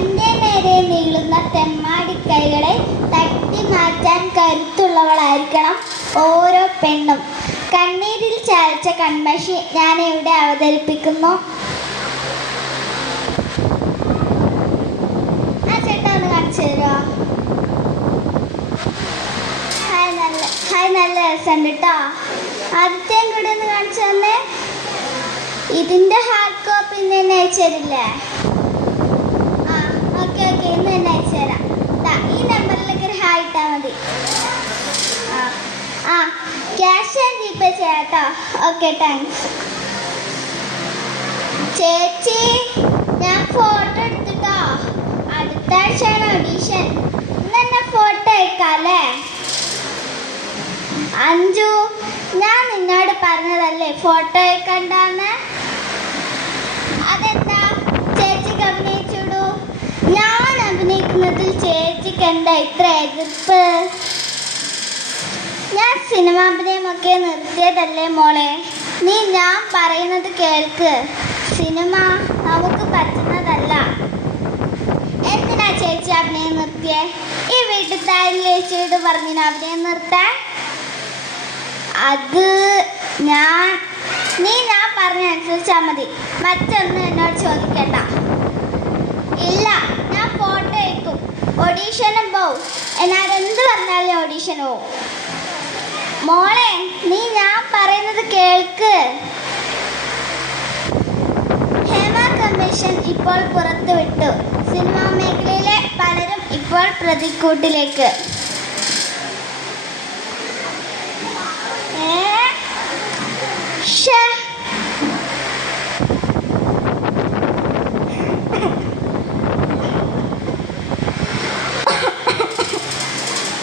തന്റെ നേരെ നീളുന്ന തെമ്മാടിക്കൈകളെ തട്ടി മാറ്റാൻ കരുത്തുള്ളവളായിരിക്കണം ഓരോ പെണ്ണും. കണ്ണീരിൽ ചാലിച്ച കൺമഷി ഞാൻ ഇവിടെ അവതരിപ്പിക്കുന്നു? ആ ചേട്ടാ ഒന്ന് കാണിച്ചു തരുമോ ഹായ് നല്ല ഹായ് നല്ല രസമുണ്ട് കേട്ടോ. ആദ്യത്തെയും കൂടെ ഒന്ന് കാണിച്ചു തന്നെ? ഇതിന്റെ ഹാർഡ് കോപ്പി തന്നെ അയച്ചു തരില്ലേ ആ ഓക്കെ ഓക്കെ ഇന്ന് തന്നെ അയച്ചു തരാം ദാ, ഈ നമ്പറിലേക്ക് ഒരു ഹായ് ഇട്ടാൽ മതി ആ ആ ക്യാഷ് ജിപേ ഓക്കെ താങ്ക്സ് ചേച്ചി ഞാൻ ഫോട്ടോ എടുത്തിട്ടോ. അടുത്ത ആഴ്ചയാണ് ഓഡീഷൻ ഇന്ന് ഫോട്ടോ അയക്കാം അല്ലേ? അഞ്ജു ഞാൻ നിന്നോട് പറഞ്ഞതല്ലേ ഫോട്ടോ അയക്കണ്ടെന്ന് അതെന്താ? ചേച്ചിക്ക് അഭിനയിച്ചുടൂ ഞാൻ അഭിനയിക്കുന്നതിൽ ചേച്ചിക്ക് എന്താ ഇത്ര എതിർപ്പ്? ഞാൻ സിനിമാഭിനയമൊക്കെ നിർത്തിയതല്ലേ മോളെ? നീ ഞാൻ പറയുന്നത് കേൾക്ക്. സിനിമ നമുക്ക് പറ്റുന്നതല്ല. എന്തിനാ ചേച്ചി അഭിനയം നിർത്തിയേ? ഈ വീട്ടിൽ ചേച്ചിയോട് പറഞ്ഞു അഭിനയം നിർത്താൻ? അത് ഞാൻ നീ ഞാൻ പറഞ്ഞ അനുസരിച്ചാൽ മതി. മറ്റൊന്നും എന്നോട് ചോദിക്കണ്ട. ഇല്ല ഞാൻ ഫോട്ടോ അയക്കും ഓഡീഷനും പോവും. എന്നാൽ എന്ത് പറഞ്ഞാലും ഓഡീഷൻ പോവും. മോളെ നീ ഞാൻ പറയുന്നത് കേൾക്ക്. ഹേമ കമ്മീഷൻ ഇപ്പോൾ പുറത്തുവിട്ടു. സിനിമാ മേഖലയിലെ പലരും ഇപ്പോൾ പ്രതിക്കൂട്ടിലേക്ക് ഏ? ശ്ശേ.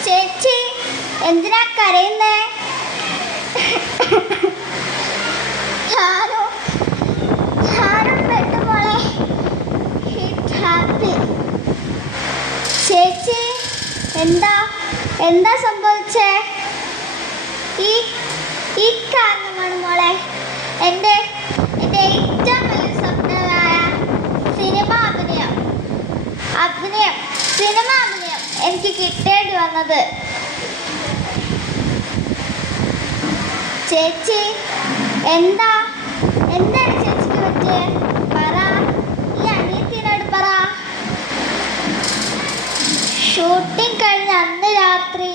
ചേച്ചി എന്തിനാ കരയുന്നേ ഞാനോ ഞാനും പെട്ടുമോളെ ഹാപ്പി ചേച്ചി എന്താ? എന്താ സംഭവിച്ചേ? ഈ ഈ കാരണമാണ് മോളെ. എന്റെ എന്റെ ഏറ്റവും വലിയ സ്വപ്നമായ സിനിമ അഭിനയം. അഭിനയം സിനിമ അഭിനയം എനിക്ക് കിട്ടേണ്ടി വന്നത്. ചേച്ചി എന്താ? എന്താണ് ചേച്ചിക്ക് പറ്റിയേ? ഷൂട്ടിംഗ് കഴിഞ്ഞ അന്ന് രാത്രി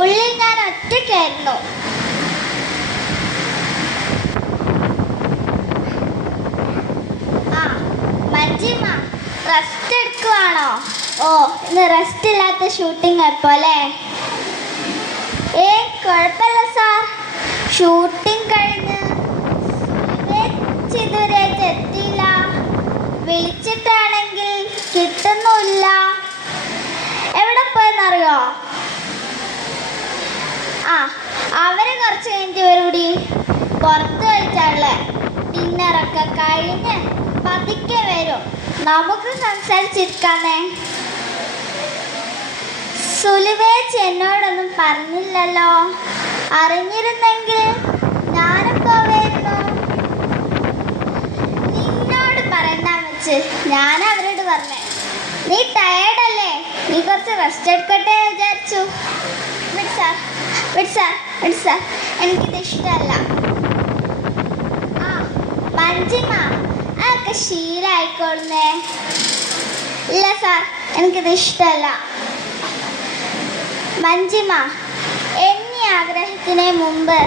ഉള്ളിൽ ഞാൻ ഒറ്റയ്ക്കായിരുന്നു. ആ മഞ്ജിമ റെസ്റ്റ് എടുക്കുവാണോ? ഓ ഇന്ന് റെസ്റ്റ് ഇല്ലാത്ത ഷൂട്ടിംഗ് പോലെ ഏ കുഴപ്പമില്ല സാർ. ഷൂട്ടിംഗ് കഴിഞ്ഞ് ഇതുവരെ എത്തിയില്ല. വിളിച്ചിട്ടാണെങ്കിൽ കിട്ടുന്നുമില്ല. എവിടെ പോയെന്നറിയോ ആ അവരെ കുറച്ച് കഴിഞ്ഞിട്ട് വരൂടി. പുറത്ത് കഴിച്ചാണല്ലേ ഡിന്നറൊക്കെ കഴിഞ്ഞ് പതുക്കെ വരും. നമുക്ക് സംസാരിച്ചിരിക്കാന്നേ സുലുവേച്ച് എന്നോടൊന്നും പറഞ്ഞില്ലല്ലോ. അറിഞ്ഞിരുന്നെങ്കിൽ ഞാനും പോവായിരുന്നു നിന്നോട് പറയണ്ട വെച്ച് ഞാൻ അവരോട് പറഞ്ഞേ. നീ ടയേർഡല്ലേ നീ കുറച്ച് റെസ്റ്റ് എടുക്കട്ടെ വിചാരിച്ചു. വിട് സാർ വിട് സാർ വിട് സാർ എനിക്കിത് ഇഷ്ടമല്ല. ആ മഞ്ജിമ അതൊക്കെ ശീലമായിക്കോളുന്നേ ഇല്ല സാർ എനിക്കിത് ഇഷ്ടമല്ല. മഞ്ജിമ എന്നീ ആഗ്രഹത്തിന് മുമ്പ്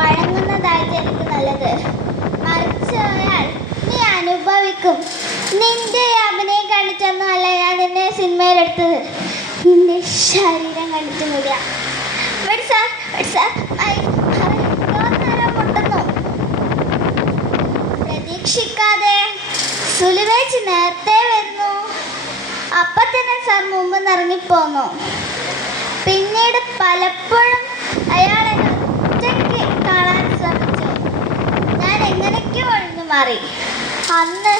വഴങ്ങുന്നതായിട്ട് എനിക്ക് നല്ലത്. മറിച്ച് നീ അനുഭവിക്കും. നിന്റെ ഈ അഭിനയം കണ്ടിട്ടൊന്നും അല്ല ഞാൻ നിന്നെ സിനിമയിലെടുത്തത്. നിന്റെ ശരീരം കണ്ടിട്ട് വരിക പ്രതീക്ഷിക്കാതെ സുലുവേച്ച് നേരത്തെ വരുന്നു. അപ്പൊ തന്നെ സാർ മുമ്പ് നിറങ്ങിപ്പോന്നു പിന്നീട് പലപ്പോഴും അയാളെ ഒറ്റയ്ക്ക് കാണാൻ ശ്രമിച്ചു. ഞാൻ എങ്ങനെയൊക്കെയോ ഒഴിഞ്ഞു മാറി. അന്ന്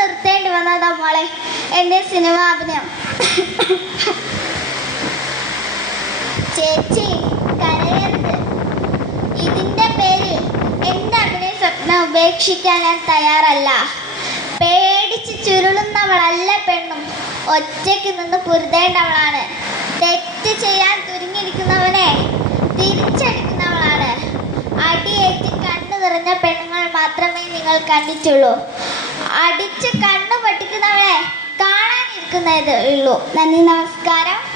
നിർത്തേണ്ടി വന്നതാ മോളെ. എന്റെ സിനിമ അഭിനയം. ചേച്ചി കരയരുത്. ഇതിന്റെ പേരിൽ എന്റെ അഭിനയ സ്വപ്നം ഉപേക്ഷിക്കാൻ ഞാൻ തയ്യാറല്ല. പേടിച്ച് ചുരുളുന്നവളല്ല പെണ്ണും. ഒറ്റയ്ക്ക് നിന്ന് പൊരുതേണ്ടവളാണ്. തെറ്റ് ചെയ്യാൻ തുരുങ്ങിയിരിക്കുന്നവനെ തിരിച്ചടിക്കുന്നവളാണ്. അടിയേറ്റ് കണ്ണു നിറഞ്ഞ പെണ്ണുങ്ങൾ മാത്രമേ നിങ്ങൾ കണ്ടിട്ടുള്ളൂ. അടിച്ച് കണ്ണു പൊട്ടിക്കുന്നവളെ കാണാനിരിക്കുന്നതേ ഉള്ളൂ. നന്ദി നമസ്കാരം.